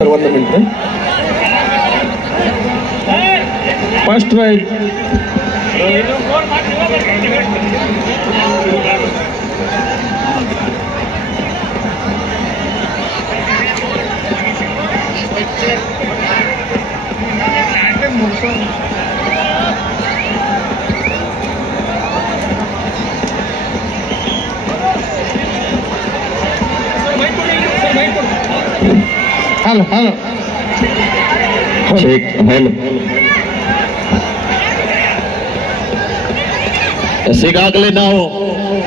1 minute. First ride. Hello. Hello. ಈಗಾಗಲೇ ನಾವು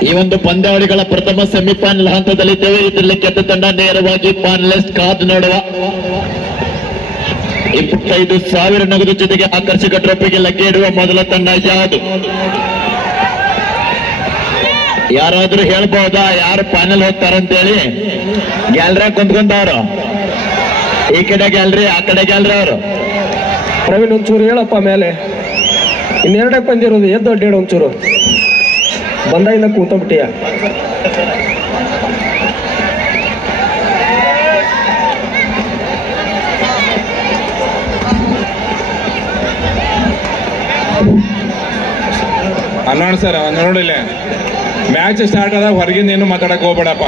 ಈ ಒಂದು ಪಂದ್ಯಾವಳಿಗಳ ಪ್ರಥಮ ಸೆಮಿಫೈನಲ್ ಹಂತದಲ್ಲಿದ್ದೇವೆ. ಇದರಲ್ಲಿ ಗೆದ್ದ ತಂಡ ನೇರವಾಗಿ ಫೈನಲಿಸ್ಟ್ ಕಾದು ನೋಡುವ 25,000 ನಗದು ಜೊತೆಗೆ ಆಕರ್ಷಕ ಟ್ರೋಫಿಗೆ ಲಗ್ಗೆ ಇಡುವ ಮೊದಲ ತಂಡ ಯಾವುದು? ಯಾರಾದ್ರೂ ಹೇಳ್ಬಹುದಾ ಯಾರು ಫೈನಲ್ ಹೋಗ್ತಾರಂತೇಳಿ? ಗ್ಯಾಲರಿ ಕುಂತ್ಕೊಂಡವ್ರು, ಈ ಕಡೆ ಗ್ಯಾಲರಿ ಆ ಕಡೆ ಗ್ಯಾಲರಿ ಅವರು. ಪ್ರವೀಣ್ ಒಂಚೂರು ಹೇಳಪ್ಪ ಮೇಲೆ. ಇನ್ನೆರಡಕ್ಕೆ ಬಂದಿರೋದು ಎದ್ದು ಅಡ್ಡಾಡು ಒಂಚೂರು. ಬಂದಾಗಿಂದ ಕೂತ್ಬಿಟ್ಟಿಯ. ಅನ್ನೋಣ ಸರ್, ನೋಡಿಲ್ಲ ಮ್ಯಾಚ್ ಸ್ಟಾರ್ಟ್ ಆದಾಗ ಹೊರಗಿಂದ ಏನು ಮಾತಾಡಕ್ ಹೋಗ್ಬೇಡಪ್ಪ,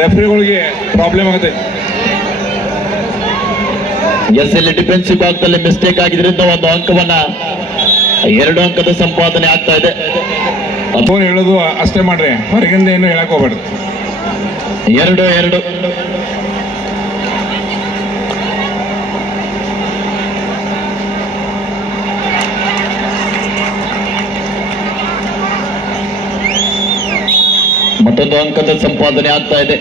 ರೆಫ್ರಿಗಳಿಗೆ ಪ್ರಾಬ್ಲಮ್ ಆಗುತ್ತೆ. ಎಸ್, ಇಲ್ಲಿ ಡಿಫೆನ್ಸಿವ್ ಭಾಗದಲ್ಲಿ ಮಿಸ್ಟೇಕ್ ಆಗಿದ್ರಿಂದ ಒಂದು ಅಂಕವನ್ನ 2 ಅಂಕದ ಸಂಪಾದನೆ ಆಗ್ತಾ ಇದೆ. ಫೋನ್ ಹೇಳೋದು ಅಷ್ಟೇ ಮಾಡ್ರಿ, ಹೊರಗಿಂದ ಏನು ಹೇಳಕ್ ಹೋಗ್ಬೇಡ್ರಿ. 2-2. ಮತ್ತೊಂದು ಅಂಕದ ಸಂಪಾದನೆ ಆಗ್ತಾ ಇದೆ.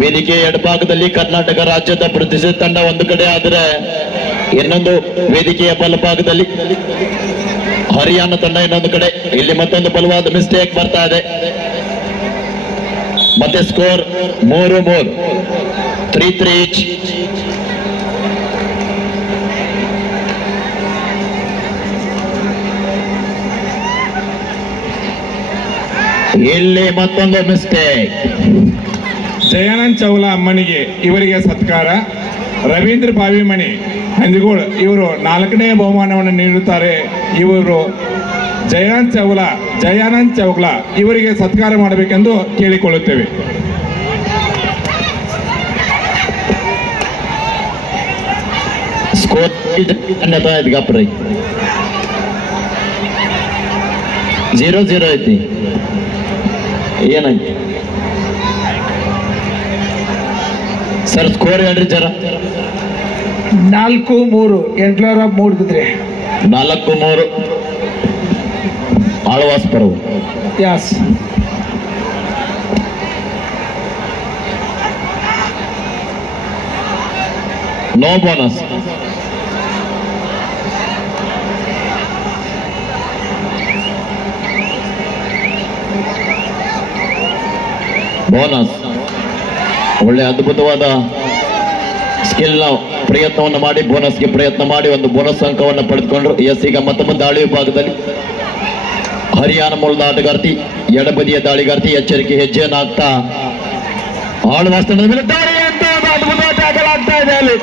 ವೇದಿಕೆ ಎಡಭಾಗದಲ್ಲಿ ಕರ್ನಾಟಕ ರಾಜ್ಯದ ಪ್ರತಿಷ್ಠಿತ ತಂಡ ಒಂದು ಕಡೆ ಆದರೆ, ಇನ್ನೊಂದು ವೇದಿಕೆಯ ಬಲಭಾಗದಲ್ಲಿ ಹರಿಯಾಣ ತಂಡ ಇನ್ನೊಂದು ಕಡೆ. ಇಲ್ಲಿ ಮತ್ತೊಂದು ಬಲವಾದ ಮಿಸ್ಟೇಕ್ ಬರ್ತಾ ಇದೆ. ಮತ್ತೆ ಸ್ಕೋರ್ 3-3, 3-3 ಈಚ್. ಇಲ್ಲಿ ಮತ್ತೊಂದು ಮಿಸ್ಟೇಕ್. ಜಯಾನಂದ್ ಚೌಲ ಅಮ್ಮನಿಗೆ ಇವರಿಗೆ ಸತ್ಕಾರ. ರವೀಂದ್ರ ಬಾವಿಮಣಿ ಹಂದಿಗೋಳ್ ಇವರು 4ನೇ ಬಹುಮಾನವನ್ನು ನೀಡುತ್ತಾರೆ. ಇವರು ಜಯಾನಂದ್ ಚೌಲ ಇವರಿಗೆ ಸತ್ಕಾರ ಮಾಡಬೇಕೆಂದು ಕೇಳಿಕೊಳ್ಳುತ್ತೇವೆ. ಸ್ಕೋರ್ 0-0 ಐತಿ. ಏನಾಯ್ತು ಸರ್? ಸ್ಕೋರ್ ಹೇಳ್ರಿ ಜರ. 4-3 ಎಂಟ್ಲರ 3 ಬಿದ್ರಿ. 4-3 ಆಳ್ವಾಸ್ ಪರವು. Yes no bonus. ಬೋನಸ್ ಒಳ್ಳೆ ಅದ್ಭುತವಾದ ಸ್ಕಿಲ್ ನ ಪ್ರಯತ್ನವನ್ನು ಮಾಡಿ ಬೋನಸ್ಗೆ ಪ್ರಯತ್ನ ಮಾಡಿ ಒಂದು ಬೋನಸ್ ಅಂಕವನ್ನು ಪಡೆದುಕೊಂಡ್ರು. ಎಸ್, ಈಗ ಮತ್ತೊಮ್ಮೆ ದಾಳಿ ವಿಭಾಗದಲ್ಲಿ ಹರಿಯಾಣ ಮೂಲದ ಆಟಗಾರ್ತಿ, ಎಡಬದಿಯ ದಾಳಿಗಾರ್ತಿ ಎಚ್ಚರಿಕೆ ಹೆಜ್ಜೆಯನ್ನು ಹಾಕ್ತಾ ಆಳ್ವಾಸ್ ತಂಡದ ಮೇಲೆ ದಾಳಿ ಅಂತ ಅದ್ಭುತ ಟ್ಯಾಕಲ್ ಆಗ್ತಾ ಇದೆ. ಅಲ್ಲಿ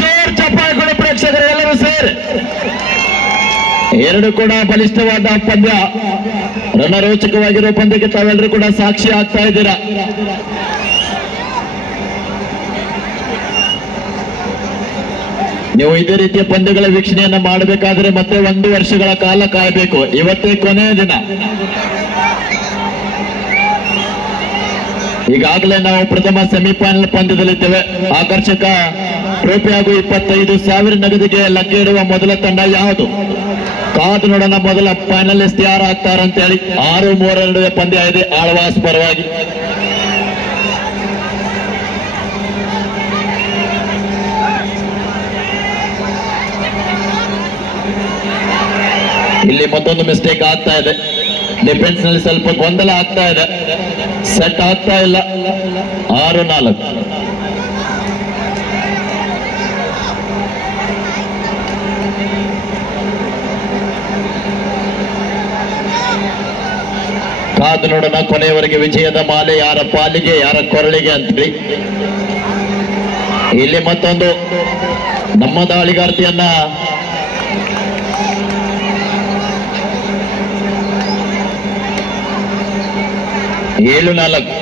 ಜೋರ್ ಚಪ್ಪಾಳೆ ಪ್ರೇಕ್ಷಕರು ಎಲ್ಲರೂ ಸೇರಿ. ಎರಡು ಕೂಡ ಬಲಿಷ್ಠವಾದ ಪಂದ್ಯ, ರಣರೋಚಕವಾಗಿರುವ ಪಂದ್ಯಕ್ಕೆ ತಾವೆಲ್ಲರೂ ಕೂಡ ಸಾಕ್ಷಿ ಆಗ್ತಾ ಇದ್ದೀರಾ. ನೀವು ಇದೇ ರೀತಿಯ ಪಂದ್ಯಗಳ ವೀಕ್ಷಣೆಯನ್ನ ಮಾಡಬೇಕಾದ್ರೆ ಮತ್ತೆ 1 ವರ್ಷಗಳ ಕಾಲ ಕಾಯಬೇಕು. ಇವತ್ತೇ ಕೊನೆಯ ದಿನ. ಈಗಾಗಲೇ ನಾವು ಪ್ರಥಮ ಸೆಮಿಫೈನಲ್ ಪಂದ್ಯದಲ್ಲಿದ್ದೇವೆ. ಆಕರ್ಷಕ ಟ್ರೋಫಿ ಹಾಗೂ 25,000 ನಗದಿಗೆ ಲಗ್ಗೆ ಇಡುವ ಮೊದಲ ತಂಡ ಯಾವುದು? ಕಾದು ನೋಡೋಣ ಮೊದಲ ಫೈನಲಿಸ್ಟ್ ಯಾರು ಆಗ್ತಾರಂತೇಳಿ. 6-3 ಪಂದ್ಯ ಇದೆ ಆಳ್ವಾಸ್ ಪರವಾಗಿ. ಇಲ್ಲಿ ಮತ್ತೊಂದು ಮಿಸ್ಟೇಕ್ ಆಗ್ತಾ ಇದೆ. ಡಿಫೆನ್ಸ್ ನಲ್ಲಿ ಸ್ವಲ್ಪ ಗೊಂದಲ ಆಗ್ತಾ ಇದೆ, ಸೆಟ್ ಆಗ್ತಾ ಇಲ್ಲ. 6-4. ಕಾದು ನೋಡೋಣ ಕೊನೆಯವರೆಗೆ ವಿಜಯದ ಮಾಲೆ ಯಾರ ಪಾಲಿಗೆ ಯಾರ ಕೊರಳಿಗೆ ಅಂತೇಳಿ. ಇಲ್ಲಿ ಮತ್ತೊಂದು ನಮ್ಮ ದಾಳಿಗಾರ್ತಿಯನ್ನ ಏಳು ನಾಲ್ಕು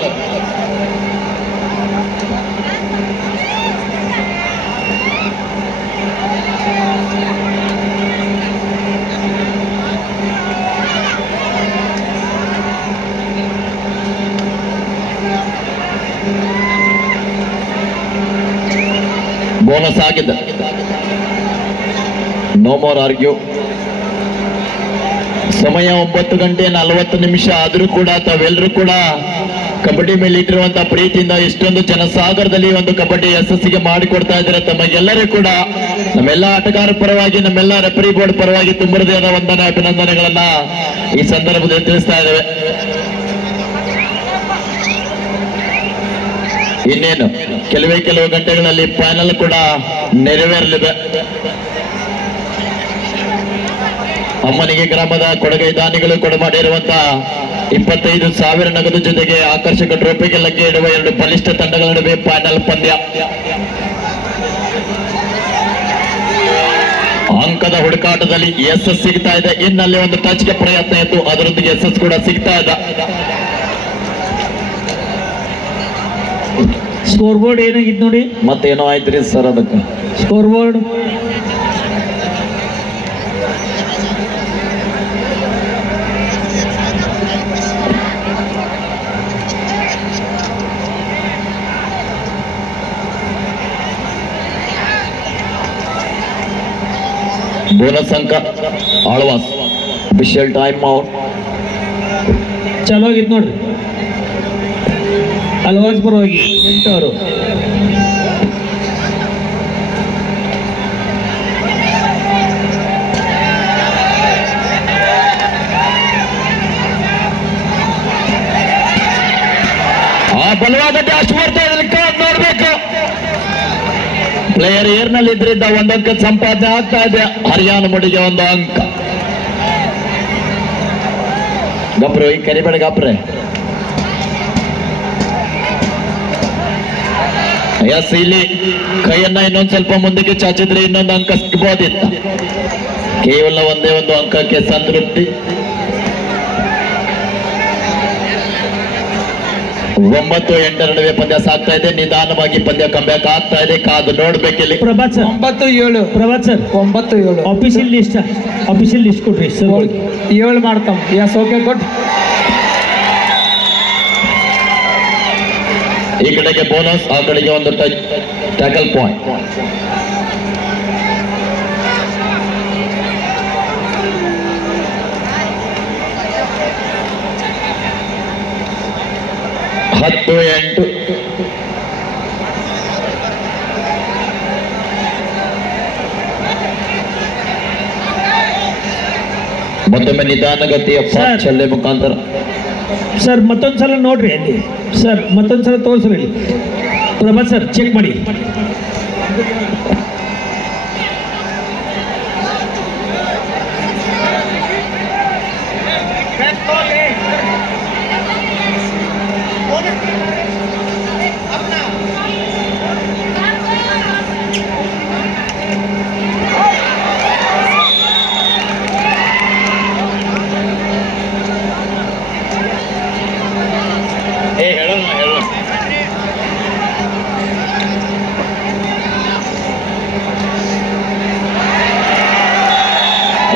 ಬೋನಸ್ ಆಗಿದೆ. No more argue. ಸಮಯ 9:40 ಆದರೂ ಕೂಡ ತಾವೆಲ್ಲರೂ ಕೂಡ ಕಬಡ್ಡಿ ಮೇಲೆ ಇಟ್ಟಿರುವಂತಹ ಪ್ರೀತಿಯಿಂದ ಇಷ್ಟೊಂದು ಜನಸಾಗರದಲ್ಲಿ ಒಂದು ಕಬಡ್ಡಿ ಯಶಸ್ಸಿಗೆ ಮಾಡಿಕೊಡ್ತಾ ಇದ್ದಾರೆ. ತಮಗೆಲ್ಲರೂ ಕೂಡ ನಮ್ಮೆಲ್ಲ ಆಟಗಾರರ ಪರವಾಗಿ ನಮ್ಮೆಲ್ಲ ರೆಫರಿ ಬೋರ್ಡ್ ಪರವಾಗಿ ತುಂಬ ಹೃದಯದ ವಂದನೆ ಅಭಿನಂದನೆಗಳನ್ನ ಈ ಸಂದರ್ಭದಲ್ಲಿ ತಿಳಿಸ್ತಾ ಇದ್ದೇವೆ. ಇನ್ನೇನು ಕೆಲವು ಗಂಟೆಗಳಲ್ಲಿ ಫೈನಲ್ ಕೂಡ ನೆರವೇರಲಿದೆ. ಅಮ್ಮನಿಗೆ ಗ್ರಾಮದ ಕೊಡಗೈ ದಾನಿಗಳು ಕೊಡಮಾಡಿರುವಂತಹ 25,000 ನಗದು ಜೊತೆಗೆ ಆಕರ್ಷಕ ಟ್ರೋಫಿಗೆ ಲಗ್ಗೆ ಇಡುವ 2 ಬಲಿಷ್ಠ ತಂಡಗಳ ನಡುವೆ ಫೈನಲ್ ಪಂದ್ಯ. ಅಂಕದ ಹುಡುಕಾಟದಲ್ಲಿ ಯಶಸ್ಸು ಸಿಗ್ತಾ ಇದೆ. ಇನ್ನಲ್ಲಿ ಒಂದು ಟಚ್ಗೆ ಪ್ರಯತ್ನ ಇತ್ತು, ಅದರೊಂದಿಗೆ ಯಶಸ್ಸು ಕೂಡ ಸಿಗ್ತಾ ಇದೆ. ಸ್ಕೋರ್ ಬೋರ್ಡ್ ಏನಾಗಿತ್ತು ನೋಡಿ, ಮತ್ತೇನೋ ಆಯ್ತ್ರಿ ಸರ್ ಅದಕ್ಕೆ ಸ್ಕೋರ್ ಬೋರ್ಡ್ ಬೋನಸ್ ಅಂಕ ಆಳ್ವಾಸ್. Official time out. ಚಲೋ ಆಗಿತ್ತು ನೋಡ್ರಿ. ಅಲ್ವಾಸ್ ಪರವಾಗಿ 8 ಅವರು. ಆ ಬಲವಾದ ಡ್ಯಾಶ್ ಬರ್ತಾ ಇದ್ರಲ್ಲಿ ನೋಡ್ಬೇಕು. ಪ್ಲೇಯರ್ ಏರ್ನಲ್ಲಿ ಇದ್ರಿಂದ 1 ಅಂಕ ಸಂಪಾದನೆ ಆಗ್ತಾ ಇದೆ. ಹರಿಯಾಣ ಮುಡಿಗೆ 1 ಅಂಕ. ಗಪ್ರು ಈ ಕರಿಬೇಡ ಗಪ್ರೆ. ಎಸ್, ಇಲ್ಲಿ ಕೈಯನ್ನ ಇನ್ನೊಂದ್ ಸ್ವಲ್ಪ ಮುಂದಕ್ಕೆ ಚಾಚಿದ್ರೆ ಇನ್ನೊಂದು ಅಂಕ ಸಿಗ್ಬೋದಿತ್ತ. ಕೇವಲ ಒಂದೇ 1 ಅಂಕಕ್ಕೆ ಸಂತೃಪ್ತಿ. 9-8 ನಡುವೆ ಪಂದ್ಯ ಸಾಗ್ತಾ ಇದೆ. ನಿಧಾನವಾಗಿ ಪಂದ್ಯ ಕಂಬ್ಯಾಕ್ ಆಗ್ತಾ ಇದೆ. ಕಾದು ನೋಡ್ಬೇಕಿಲ್ಲಿ. Prabhat sir 9-7. Prabhat sir 9-7 official list ಕೊಡ್ರಿ ಸರ್. 7 ಮಾಡ್ತಾಮ. Yes, okay, good. ಈ ಕಡೆಗೆ ಬೋನಸ್, ಆ ಕಡೆಗೆ ಒಂದು ಟ್ಯಾಕಲ್ ಪಾಯಿಂಟ್. ಹತ್ತು 8. ಮತ್ತೊಮ್ಮೆ ನಿಧಾನಗತಿಯ ಚಲ್ಲೆ ಮುಖಾಂತರ. ಸರ್ ಮತ್ತೊಂದ್ಸಲ ನೋಡ್ರಿ ಅಲ್ಲಿ ಸರ್, ಮತ್ತೊಂದ್ಸಲ ತೋರಿಸ್ರಿ ಇಲ್ಲಿ. ಪ್ರಭಾತ್ ಸರ್ ಚೆಕ್ ಮಾಡಿ.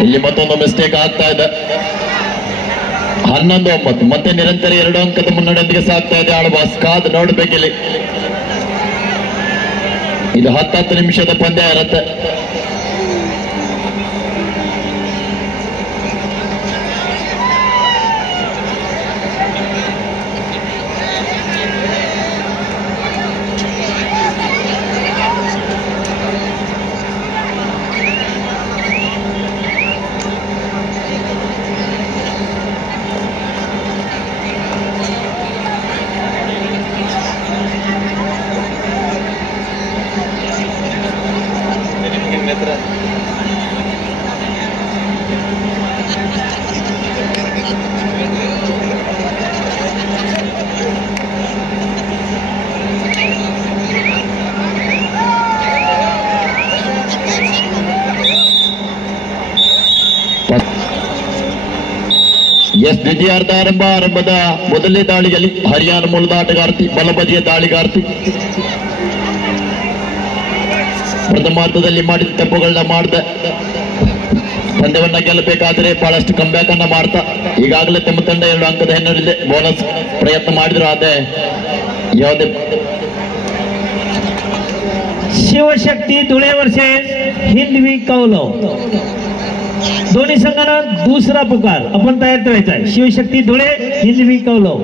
ಇಲ್ಲಿ ಮತ್ತೊಂದು ಮಿಸ್ಟೇಕ್ ಆಗ್ತಾ ಇದೆ. 11-9 ಮತ್ತೆ ನಿರಂತರ 2 ಅಂಕದ ಮುನ್ನಡೆಯೊಂದಿಗೆ ಸಾಗ್ತಾ ಇದೆ ಆಳ್ವಾಸ್. ಕಾದು ನೋಡ್ಬೇಕಿಲ್ಲಿ. ಇದು 10 ನಿಮಿಷದ ಪಂದ್ಯ ಇರುತ್ತೆ. ಎಸ್ ದ್ವಿತೀಯಾರ್ಧ ಆರಂಭದ ಮೊದಲನೇ ದಾಳಿಯಲ್ಲಿ ಹರಿಯಾಣ ಮೂಲದ ಆಟಗಾರ್ತಿ ಬಲಬದಿಯ ದಾಳಿಗಾರ್ತಿ ಪ್ರಥಮಾರ್ಧದಲ್ಲಿ ಮಾಡಿದ ತಪ್ಪುಗಳನ್ನ ಮಾಡದೆ ಪಂದ್ಯವನ್ನ ಗೆಲ್ಲಬೇಕಾದ್ರೆ ಬಹಳಷ್ಟು ಕಂಬ್ಯಾಕ್ ಅನ್ನ ಮಾಡ್ತಾ ಈಗಾಗಲೇ ತಮ್ಮ ತಂಡ 2 ಅಂಕದ ಹಿನ್ನಡೆಯಲ್ಲಿ ಬೋನಸ್ ಪ್ರಯತ್ನ ಮಾಡಿದ್ರು. ಆದ್ರೆ ಯಾವುದೇ शिवशक्ती धुळे वर्सेस हिंदवी कौलव दोन्ही संघांना दुसरा पुकार आपण तयार करायचा आहे. शिवशक्ती धुळे हिंदवी कौलव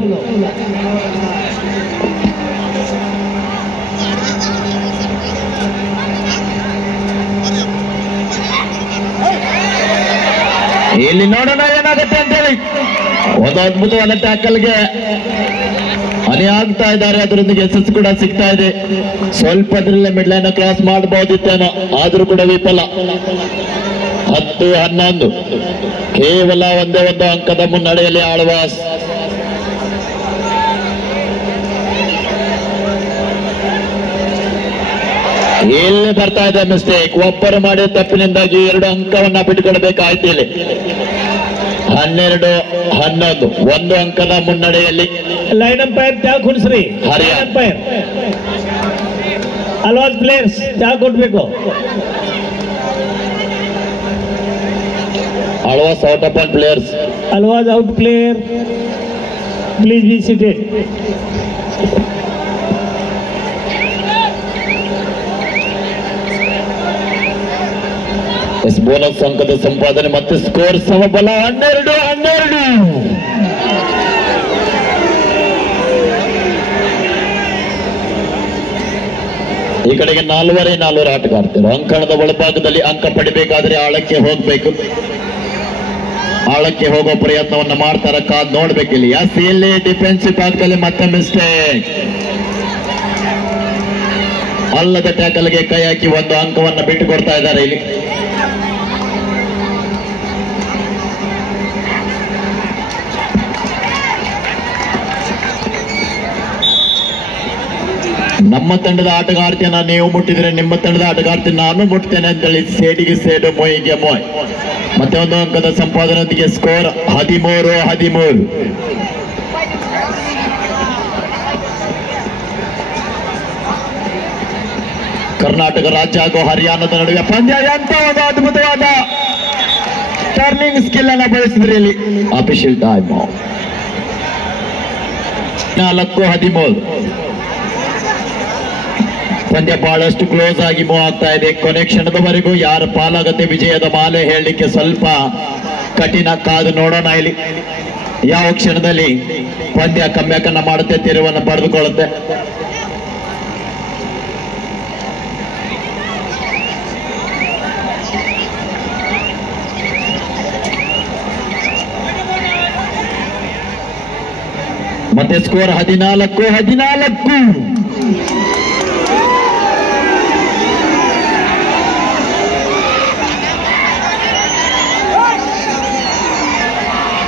ಇಲ್ಲಿ ನೋಡೋಣ ಏನಾಗುತ್ತೆ ಅಂತೇಳಿ ಒಂದು ಅದ್ಭುತವಾದ ಟ್ಯಾಕಲ್ಗೆ ಅನೇ ಆಗ್ತಾ ಇದ್ದಾರೆ. ಅದರೊಂದಿಗೆ ಯಶಸ್ಸು ಕೂಡ ಸಿಗ್ತಾ ಇದೆ. ಸ್ವಲ್ಪದ್ರಲ್ಲೇ ಮಿಡ್ ಲೈನ್ ಕ್ರಾಸ್ ಮಾಡಬಹುದಿತ್ತೇನೋ, ಆದ್ರೂ ಕೂಡ ವಿಫಲ. 10-11 ಕೇವಲ ಒಂದೇ ಒಂದು ಅಂಕದ ಮುನ್ನಡೆಯಲ್ಲಿ ಆಳ್ವಾಸ್. ಇಲ್ಲಿ ಬರ್ತಾ ಇದೆ ಮಿಸ್ಟೇಕ್. ಒಬ್ಬರು ಮಾಡಿದ ತಪ್ಪಿನಿಂದಾಗಿ 2 ಅಂಕವನ್ನ ಬಿಟ್ಟುಕೊಡಬೇಕಾಯ್ತು. ಇಲ್ಲಿ 12-11 1 ಅಂಕದ ಮುನ್ನಡೆಯಲ್ಲಿ लाइन अंपायर त्या खुणसरी हरियाणा अंपायर अलवाज प्लेयर्स त्या ಕೊಡಬೇಕು. Alvas out of players. Alvas out player please be seated. Yes bonus ಅಂಕದ ಸಂಪಾದನೆ ಮತ್ತೆ ಸ್ಕೋರ್ ಸಮಬಲ 12-12. ಈ ಕಡೆಗೆ 4 ಆಟಗಾರ್ತಿರು ಅಂಕಣದ ಒಳಭಾಗದಲ್ಲಿ ಅಂಕ ಪಡಿಬೇಕಾದ್ರೆ ಆಳಕ್ಕೆ ಹೋಗ್ಬೇಕು. ಆಳಕ್ಕೆ ಹೋಗೋ ಪ್ರಯತ್ನವನ್ನ ಮಾಡ್ತಾರ, ಕಾದ್ ನೋಡ್ಬೇಕಿಲ್ಲಿ. ಎಸ್ ಇಲ್ಲಿ ಡಿಫೆನ್ಸಿವ್ ಭಾಗದಲ್ಲಿ ಮತ್ತೆ ಮಿಸ್ಟೇಕ್. ಅಲ್ಲದ ಟ್ಯಾಕಲ್ಗೆ ಕೈ ಹಾಕಿ 1 ಅಂಕವನ್ನ ಬಿಟ್ಟು ಕೊಡ್ತಾ ಇದ್ದಾರೆ ಇಲ್ಲಿ. ನಮ್ಮ ತಂಡದ ಆಟಗಾರ್ತಿಯನ್ನ ನೀವು ಮುಟ್ಟಿದ್ರೆ ನಿಮ್ಮ ತಂಡದ ಆಟಗಾರ್ತಿ ನಾನು ಮುಟ್ತೇನೆ ಅಂತೇಳಿ ಸೇಡಿಗೆ ಸೇಡು ಮೊಯ್ಗೆ ಮೊಯ್. ಮತ್ತೆ 1 ಅಂಕದ ಸಂಪಾದನೆಯೊಂದಿಗೆ ಸ್ಕೋರ್ 13-13. ಕರ್ನಾಟಕ ರಾಜ್ಯ ಹಾಗೂ ಹರಿಯಾಣದ ನಡುವೆ ಪಂದ್ಯ. ಎಂತ ಒಂದು ಅದ್ಭುತವಾದ ಟರ್ನಿಂಗ್ ಸ್ಕಿಲ್ ಅನ್ನ ಬಳಸಿದ್ರಿ ಇಲ್ಲಿ. Official time 4-13. ಪಂದ್ಯ ಬಹಳಷ್ಟು ಕ್ಲೋಸ್ ಆಗಿ ಮೂವ್ ಆಗ್ತಾ ಇದೆ. ಕೊನೆ ಕ್ಷಣದವರೆಗೂ ಯಾರ ಪಾಲಾಗತ್ತೆ ವಿಜಯದ ಮಾಲೆ ಹೇಳಲಿಕ್ಕೆ ಸ್ವಲ್ಪ ಕಠಿಣ. ಕಾದು ನೋಡೋಣ ಇಲ್ಲಿ ಯಾವ ಕ್ಷಣದಲ್ಲಿ ಪಂದ್ಯ ಕಮ್ಯಾಕನ್ನ ಮಾಡುತ್ತೆ, ತಿರುವನ್ನು ಪಡೆದುಕೊಳ್ಳುತ್ತೆ. ಮತ್ತೆ ಸ್ಕೋರ್ 14-14.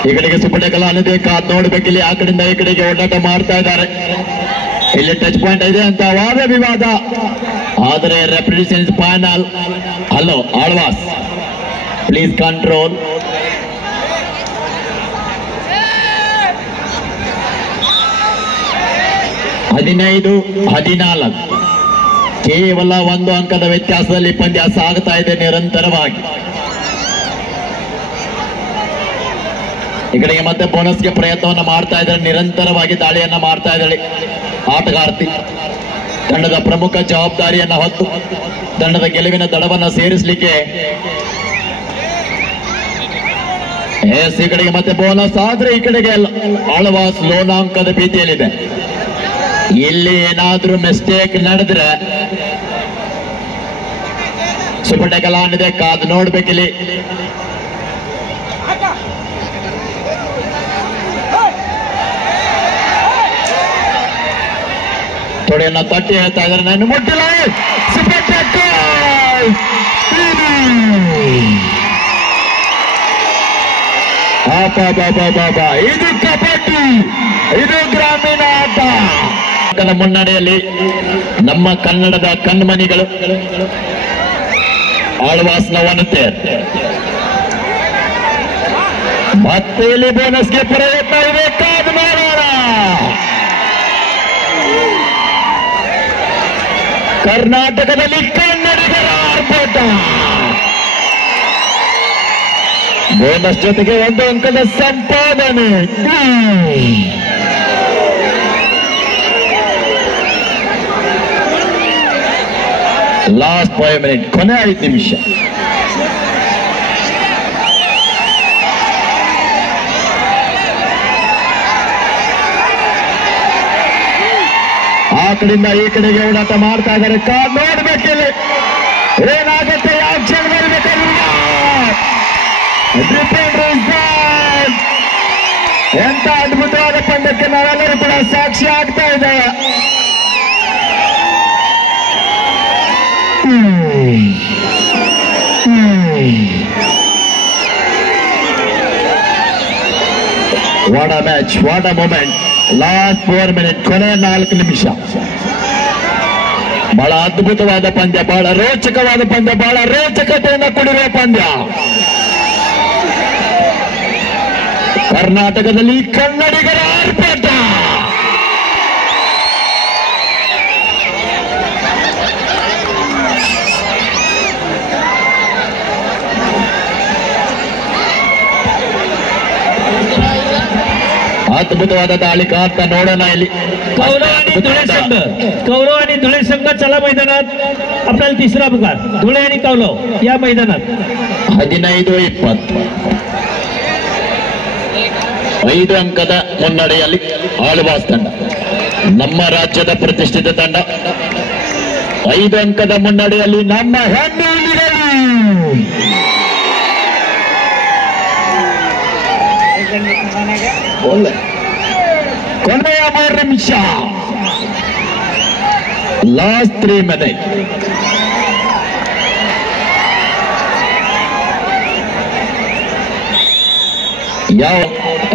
ಈ ಕಡೆಗೆ ಸುಪಟಕಲ ಅನ್ನೋದೇ ಕಾದ್ ನೋಡ್ಬೇಕಿಲ್ಲಿ. ಆ ಕಡೆಯಿಂದ ಈ ಕಡೆಗೆ ಓಡಾಟ ಮಾಡ್ತಾ ಇದ್ದಾರೆ. ಇಲ್ಲಿ ಟಚ್ ಪಾಯಿಂಟ್ ಇದೆ ಅಂತ ವಾದ ವಿವಾದ. ಆದರೆ represent final. Hello Alvas, please control. ಹದಿನೈದು 14 ಕೇವಲ 1 ಅಂಕದ ವ್ಯತ್ಯಾಸದಲ್ಲಿ ಪಂದ್ಯ ಸಾಗುತ್ತಾ ಇದೆ ನಿರಂತರವಾಗಿ. ಈ ಕಡೆಗೆ ಮತ್ತೆ ಬೋನಸ್ಗೆ ಪ್ರಯತ್ನವನ್ನ ಮಾಡ್ತಾ ಇದ್ದಾರೆ. ನಿರಂತರವಾಗಿ ದಾಳಿಯನ್ನ ಮಾಡ್ತಾ ಇದ್ದಾಳೆ ಆಟಗಾರ್ತಿ. ತಂಡದ ಪ್ರಮುಖ ಜವಾಬ್ದಾರಿಯನ್ನ ಹೊತ್ತು ತಂಡದ ಗೆಲುವಿನ ದಡವನ್ನ ಸೇರಿಸಲಿಕ್ಕೆ. ಎಸ್ ಈ ಕಡೆಗೆ ಮತ್ತೆ ಬೋನಸ್. ಆದ್ರೆ ಈ ಕಡೆಗೆ ಆಳ್ವಾಸ್ ಲೋನಾಂಕದ ಭೀತಿಯಲ್ಲಿದೆ. ಇಲ್ಲಿ ಏನಾದ್ರೂ ಮಿಸ್ಟೇಕ್ ನಡೆದ್ರೆ ಸುಪಟಕಲ ಅನ್ನಿದೆ, ಕಾದು ನೋಡ್ಬೇಕಿಲ್ಲಿ. ತೊಡೆಯನ್ನ ತಟ್ಟಿ ಹೇಳ್ತಾ ಇದ್ದಾರೆ, ನಾನು ಮುಟ್ಟಿಲ್ಲ. ಇದು ಕಬಡ್ಡಿ, ಇದು ಗ್ರಾಮೀಣ ಆಟ. ಮುನ್ನಡೆಯಲ್ಲಿ ನಮ್ಮ ಕನ್ನಡದ ಕಣ್ಮಣಿಗಳು ಆಳ್ವಾಸ್ನ ವನತೆ ಮತ್ತೆ ಇಲ್ಲಿ ಬೋನಸ್ಗೆ ಪ್ರಯತ್ನ ಇದೆ, ಕಾದು ನೋಡೋಣ. ಕರ್ನಾಟಕದಲ್ಲಿ ಕನ್ನಡಿಗರ ಆರ್ಭಟ. ಬೋನಸ್ ಜೊತೆಗೆ 1 ಅಂಕದ ಸಂಪಾದನೆ. ಲಾಸ್ಟ್ 5 ಮಿನಿಟ್, ಕೊನೆ 5 ನಿಮಿಷ. ಆ ಕಡೆಯಿಂದ ಈ ಕಡೆಗೆ ಓಡಾಟ ಮಾಡ್ತಾ ಇದ್ದಾರೆ. ನೋಡ್ಬೇಕಿಲ್ಲಿ ಏನಾಗುತ್ತೆ, ಯಾವ ಕ್ಷಣ ಎಂತ ಅದ್ಭುತವಾದ ಪಂದ್ಯಕ್ಕೆ ನಾವೆಲ್ಲರೂ ಕೂಡ ಸಾಕ್ಷಿ ಆಗ್ತಾ ಇದ್ದೇವೆ. What a match, what a moment. Last 4 minute, ಕೊನೆ 4 ನಿಮಿಷ. ಬಹಳ ಅದ್ಭುತವಾದ ಪಂದ್ಯ, ಬಹಳ ರೋಚಕವಾದ ಪಂದ್ಯ, ಬಹಳ ರೋಚಕತೆಯನ್ನು ಕೂಡಿರುವ ಪಂದ್ಯ. ಕರ್ನಾಟಕದಲ್ಲಿ ಕನ್ನಡಿಗರ ಆರ್ಭಟ. अद्भुतवाद दाळी काढता ನೋಡೋಣ ಇಲ್ಲಿ कौरव आणि धुळे संघ, कौरव आणि धुळे संघाच्या मैदानात आपल्याला तिसरा पुकार. धुळे आणि कौरव या मैदानात 15-20 5 ಅಂಕದ ಮುನ್ನಡೆಯಲ್ಲಿ ಆಳ್ವಾಸ್ ತಂಡ, ನಮ್ಮ ರಾಜ್ಯದ ಪ್ರತಿಷ್ಠಿತ ತಂಡ. 5 ಅಂಕದ ಮುನ್ನಡೆಯಲ್ಲಿ ನಮ್ಮ ಹೆಣ್ಣುಲಿಗಳು. ಕೊನೆಯ 3 ನಿಮಿಷ, ಲಾಸ್ಟ್ 3 ಮಿನಿಟ್. ಯಾವ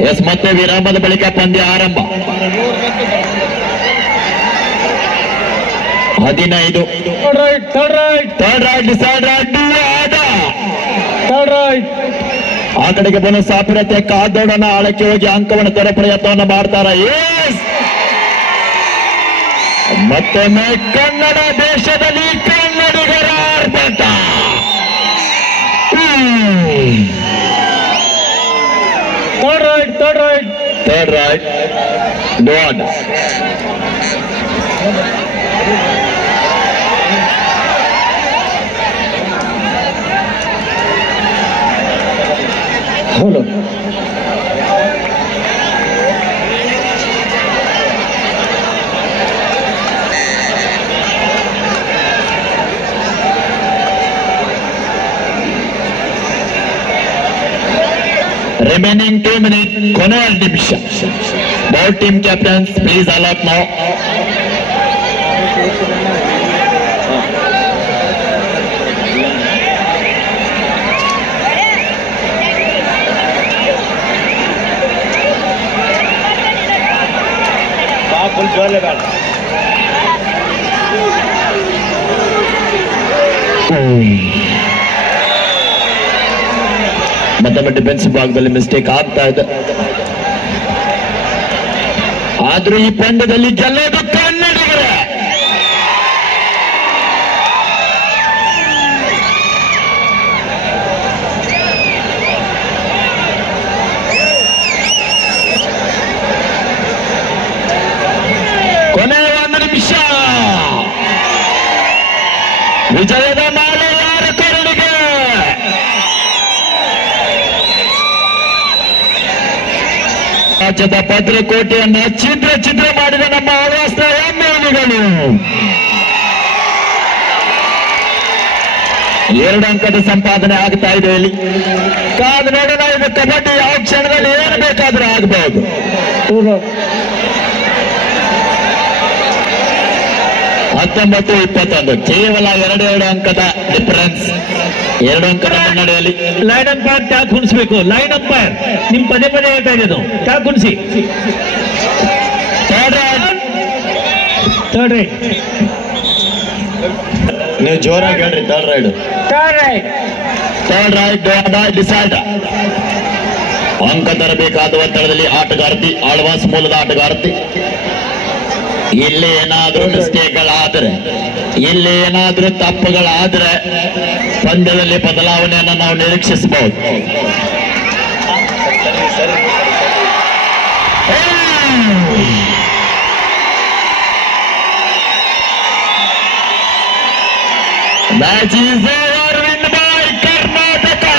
ಎಸ್ ಮತ್ತೆ ವಿರಾಮದ ಬಳಿಕ ಪಂದ್ಯ ಆರಂಭ. 15 ಥರ್ಡ್ ರೈಟ್ ಡಿಸೈಡ್ ಆ ಕಡೆಗೆ ಬೋನಸ್ ಸಾಪಿರತ್ತೆ. ಕಾದೋಡನ ಆಳಕ್ಕೆ ಹೋಗಿ ಅಂಕವನ್ನು ತರೋ ಪ್ರಯತ್ನವನ್ನು ಮಾಡ್ತಾರ. ಮತ್ತೊಮ್ಮೆ ಕನ್ನಡ ದೇಶದಲ್ಲಿ ಕನ್ನಡಿಗರ ಆರ್ಭಟ. Third raid done. ಹೌದು, remaining 2 minutes, ಕೊನೆಯ ನಿಮಿಷ. Both team captains, please alert now. ಮತ್ತೊಮ್ಮೆ ಡಿಫೆನ್ಸಿವ್ ಭಾಗದಲ್ಲಿ ಮಿಸ್ಟೇಕ್ ಆಗ್ತಾ ಇದೆ. ಆದ್ರೂ ಈ ಪಂದ್ಯದಲ್ಲಿ ಗೆಲ್ಲೋದು ಕನ್ನಡಿಗರ. ಕೊನೆಯ 1 ನಿಮಿಷ, ವಿಜಯದ ಮಾಲೆ ಯಾರ ಕರುಳಿಗೆ? ರಾಜ್ಯದ ಭದ್ರಕೋಟೆಯನ್ನ ಛಿದ್ರ ಮಾಡಿದ ನಮ್ಮ ಆಳ್ವಾಸ್ನ ಹೆಮ್ಮೆಗಳು. 2 ಅಂಕದ ಸಂಪಾದನೆ ಆಗ್ತಾ ಇದೆ ಇಲ್ಲಿ. ಕಾದು ನೋಡೋಣ, ಇದು ಕಬಡ್ಡಿ ಯಾವ ಕ್ಷಣದಲ್ಲಿ ಏನು ಬೇಕಾದ್ರೂ ಆಗಬಹುದು. 19-21 ಕೇವಲ 2 ಅಂಕದ ಡಿಫರೆನ್ಸ್. 2 ಅಂಕದ ಮುನ್ನಡೆಯಲ್ಲಿ ಲೈನ್ ಅಂಪೈರ್ ಟ್ಯಾಗ್ ಕುಣಿಸ್ಬೇಕು. ಲೈನ್ ಅಂಪೈರ್ ನಿಮ್ ಪದೇ ಹೇಳ್ತಾ ಇದ್ದು ಟ್ಯಾಗ್ ಕುಣಿಸಿ. ಥರ್ಡ್ ರೈಟ್ ನೀವು ಜೋರಾಗಿ ಹೇಳ್ರಿ. Third right decide. ಅಂಕ ತರಬೇಕಾದ ಒತ್ತಡದಲ್ಲಿ ಆಟಗಾರ್ತಿ, ಆಳ್ವಾಸ್ ಮೂಲದ ಆಟಗಾರ್ತಿ. ಇಲ್ಲಿ ಏನಾದ್ರೂ ಮಿಸ್ಟೇಕ್ಗಳಾದ್ರೆ, ಇಲ್ಲಿ ಏನಾದ್ರೂ ತಪ್ಪುಗಳಾದ್ರೆ ಪಂದ್ಯದಲ್ಲಿ ಬದಲಾವಣೆಯನ್ನು ನಾವು ನಿರೀಕ್ಷಿಸಬಹುದು. Match is over, win by Karnataka.